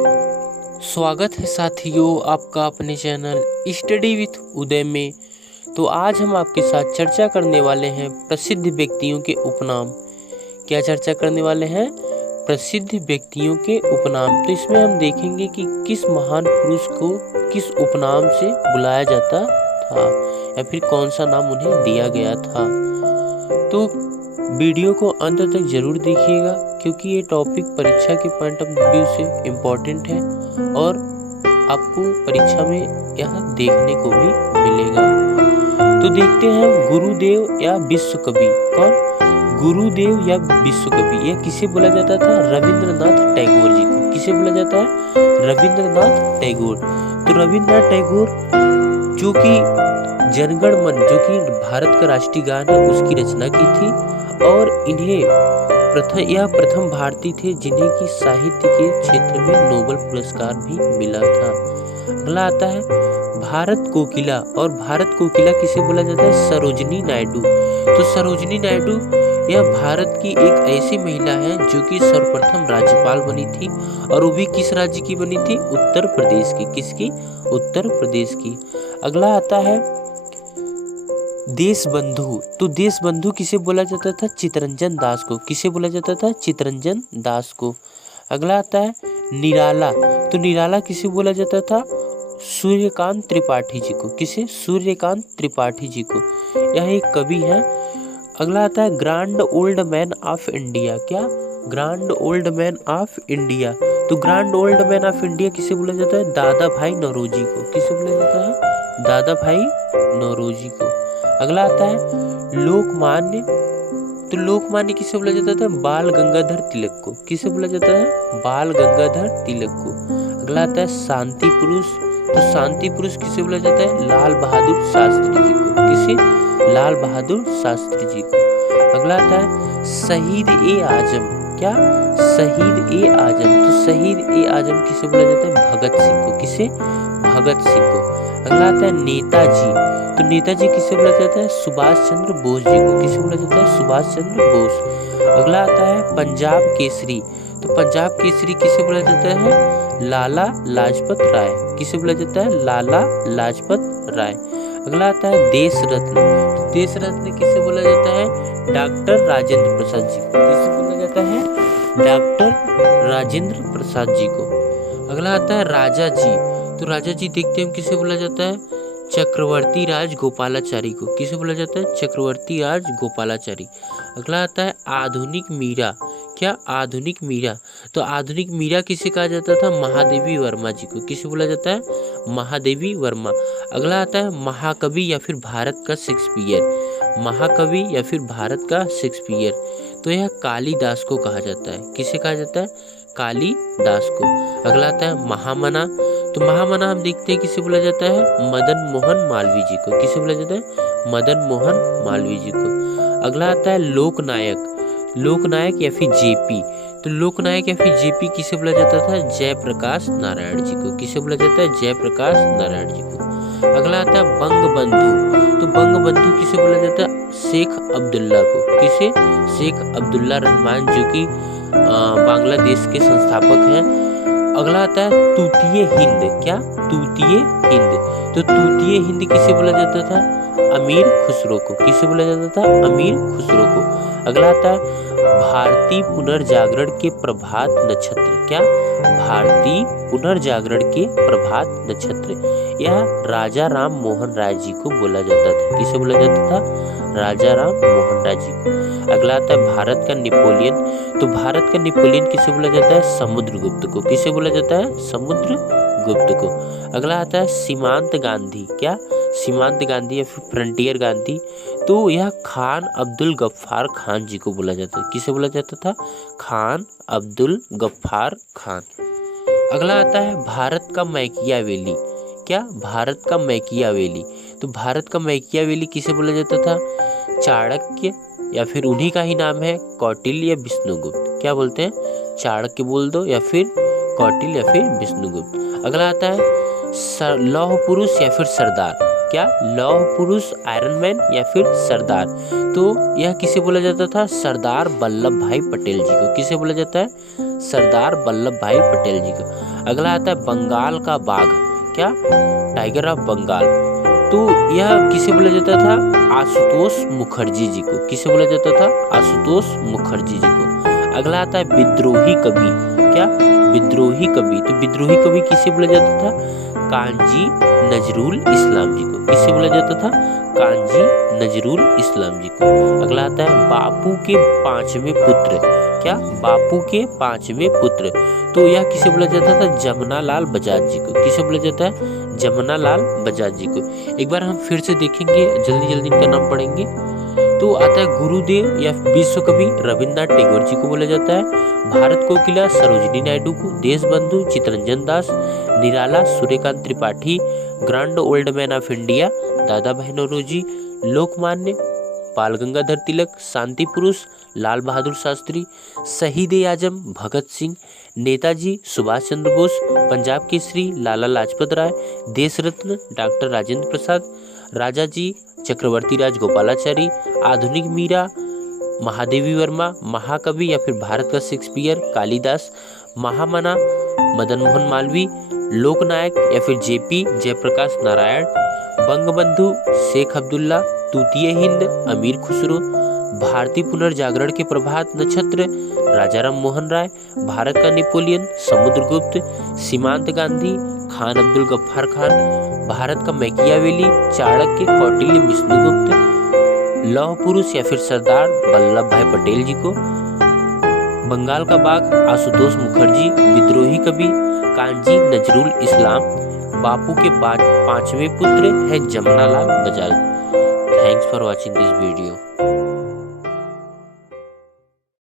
स्वागत है साथियों आपका अपने चैनल स्टडी विथ उदय में। तो आज हम आपके साथ चर्चा करने वाले हैं प्रसिद्ध व्यक्तियों के उपनाम। क्या चर्चा करने वाले हैं? प्रसिद्ध व्यक्तियों के उपनाम। तो इसमें हम देखेंगे कि किस महान पुरुष को किस उपनाम से बुलाया जाता था या फिर कौन सा नाम उन्हें दिया गया था। तो वीडियो को अंत तक जरूर देखिएगा क्योंकि ये टॉपिक परीक्षा के पॉइंट ऑफ व्यू से इम्पोर्टेंट है और आपको परीक्षा में यह देखने को भी मिलेगा। तो देखते हैं गुरुदेव या विश्व कवि। कौन? गुरुदेव या विश्व कवि। यह किसे बोला जाता था? रविंद्रनाथ टैगोर जी को। किसे बोला जाता है? रविंद्रनाथ टैगोर। तो रविंद्रनाथ टैगोर जो कि जनगण मन जो कि भारत का राष्ट्रीय गान है उसकी रचना की थी और इन्हें प्रथम भारतीय थे जिन्हें की साहित्य के क्षेत्र में नोबेल पुरस्कार भी मिला था। अगला आता है भारत कोकिला। और भारत कोकिला किसे बोला जाता है? सरोजिनी नायडू। तो सरोजिनी नायडू यह भारत की एक ऐसी महिला है जो कि सर्वप्रथम राज्यपाल बनी थी और वो भी किस राज्य की बनी थी? उत्तर प्रदेश की। किसकी? उत्तर प्रदेश की। अगला आता है देशबंधु। तो देशबंधु किसे बोला जाता था? चित्तरंजन दास को। किसे बोला जाता था? चित्तरंजन दास को। अगला आता है निराला। तो निराला किसे बोला जाता था? सूर्यकांत त्रिपाठी जी को। किसे? सूर्यकांत त्रिपाठी जी को। यह एक कवि है। अगला आता है grand old man of India. क्या? Grand old man of India. तो grand old man of India किसे बोला जाता है? दादा भाई नौरोजी को। किसे बोला जाता है? दादा भाई नौरोजी को। अगला आता है लोकमान्य। तो लोकमान्य किसे बोला जाता था? बाल गंगाधर तिलक को। किसे बोला जाता है? बाल गंगाधर तिलक को। अगला आता है शांति पुरुष। तो शांति पुरुष किसे बोला जाता है? लाल बहादुर शास्त्री जी को। किसे? लाल बहादुर शास्त्री जी को। अगला आता है शहीद ए आजम। क्या? शहीद ए आजम। तो शहीद ए आजम किसे बोला जाता है? भगत सिंह को। किसे? भगत सिंह को। अगला आता है नेताजी। तो नेताजी किसे बोला जाता है? सुभाष चंद्र बोस जी को। किसे बोला जाता है? सुभाष चंद्र बोस। अगला आता है पंजाब केसरी। तो पंजाब केसरी किसे बोला जाता है? लाला लाजपत राय। किसे बोला जाता है? लाला लाजपत राय। अगला आता है देश रत्न। तो देश रत्न किसे बोला जाता है? डॉक्टर राजेंद्र प्रसाद जी को। किसे बोला जाता है? डॉक्टर राजेंद्र प्रसाद जी को। अगला आता है राजा जी। तो राजा जी देखते हैं किसे बोला जाता है? चक्रवर्ती राज गोपालाचारी को। किसे बोला जाता है? चक्रवर्ती राज गोपालाचारी। अगला आता है आधुनिक मीरा। क्या? आधुनिक मीरा। तो आधुनिक मीरा किसे कहा जाता था? महादेवी वर्मा जी को। किसे बोला जाता है? महादेवी वर्मा। अगला आता है महाकवि या फिर भारत का शेक्सपियर। महाकवि या फिर भारत का शेक्सपियर। तो यह कालिदास को कहा जाता है। किसे कहा जाता है? कालिदास को। अगला आता है महामना। तो महामना हम देखते हैं किसे बोला जाता है? मदन मोहन मालवीय जी को। किसे बोला जाता है? मदन मोहन मालवीय जी को। अगला आता है लोकनायक। लोकनायक या फिर जेपी। तो लोकनायक या फिर जेपी किसे बोला जाता था? जयप्रकाश नारायण जी को। किसे बोला जाता है? जयप्रकाश नारायण जी को। अगला आता है बंगबंधु। तो बंगबंधु किसे बोला जाता है? शेख अब्दुल्ला को। किसे? शेख अब्दुल्ला रहमान जो कि बांग्लादेश के संस्थापक हैं। अगला आता है तूतीय हिंद। क्या? तूतीय हिंद। तो तूतीय हिंद किसे बोला जाता था? अमीर खुसरो को। किसे बोला जाता था? अमीर खुसरो को। अगला आता है भारतीय पुनर्जागरण के प्रभात नक्षत्र। क्या? भारतीय पुनर्जागरण के प्रभात नक्षत्र। यह राजा राम मोहन राय जी को बोला जाता था। किसे बोला जाता था? राजा राम मोहन राय जी को। अगला आता है भारत का नेपोलियन। तो भारत का नेपोलियन किसे बोला जाता है? समुद्रगुप्त को। किसे बोला जाता है? समुद्रगुप्त को। अगला आता है सीमांत गांधी। क्या? सीमांत गांधी या फिर फ्रंटियर गांधी। तो यह खान अब्दुल गफ्फार खान जी को बोला जाता है। किसे बोला जाता था? खान अब्दुल गफ्फार खान। अगला आता है भारत का मैकियावेली। क्या? भारत का मैकियावेली। तो भारत का मैकियावेली किसे बोला जाता था? चाणक्य या फिर उन्हीं का ही नाम है कौटिल्य या विष्णुगुप्त। क्या बोलते हैं? चाणक्य बोल दो या फिर कौटिल्य या फिर विष्णुगुप्त। अगला आता है लौह पुरुष या फिर सरदार। क्या? लौह पुरुष आयरन मैन या फिर सरदार। तो यह किसे बोला जाता था? सरदार वल्लभ भाई पटेल जी को। किसे बोला जाता है? सरदार वल्लभ भाई पटेल जी को। अगला आता है बंगाल का बाघ, क्या, टाइगर ऑफ बंगाल, तो यह किसे बोला जाता था, आशुतोष मुखर्जी जी को। किसे बोला जाता था, आशुतोष मुखर्जी जी को। अगला आता है विद्रोही कवि, क्या, विद्रोही कवि, तो विद्रोही कवि किसे बोला जाता था, काजी नजरुल इस्लाम जी को। किसे बोला जाता था, काजी नजरुल इस्लाम जी को। अगला आता है बापू के पांचवें पुत्र, क्या, बापू के पांचवें पुत्र, तो यह किसे बोला जाता था, जमुना लाल बजाज जी को। किसे बोला जाता है, जमुना लाल बजाज जी को। एक बार हम फिर से देखेंगे, जल्दी जल्दी इनका नाम पढ़ेंगे। तो आता है गुरुदेव या विश्व कवि रविन्द्रनाथ टैगोर जी को बोला जाता है, भारत कोकिला सरोजिनी नायडू को, Deshbandhu Chittaranjan Das, Nirala Suryakant Tripathi, grand old man of India Dadabhai Naoroji, Lokmanya बाल गंगाधर तिलक, शांति पुरुष लाल बहादुर शास्त्री, शहीद ए आजम भगत सिंह, नेताजी सुभाष चंद्र बोस, पंजाब केसरी लाला लाजपत राय, देश रत्न डॉक्टर राजेंद्र प्रसाद, राजा जी चक्रवर्ती राज गोपालाचारी, आधुनिक मीरा महादेवी वर्मा, महाकवि या फिर भारत का शेक्सपियर कालिदास, महामना मदन मोहन मालवीय, लोकनायक या फिर जेपी जयप्रकाश नारायण, बंगबंधु शेख अब्दुल्ला, तूतीय हिंद अमीर खुसरो, भारतीय पुनर्जागरण के प्रभात नक्षत्र राजाराम मोहन राय, भारत का नेपोलियन समुद्रगुप्त, सीमांत गांधी खान अब्दुल गफ्फार खान, भारत का मैकियावेली चाणक्य कौटिल्य विष्णुगुप्त, लौह पुरुष या फिर सरदार वल्लभ भाई पटेल जी को, बंगाल का बाघ आशुतोष मुखर्जी, विद्रोही कवि काजी नजरुल इस्लाम, बापू के पांचवें पुत्र है Jamuna Lal Bajaj. Thanks for watching this video.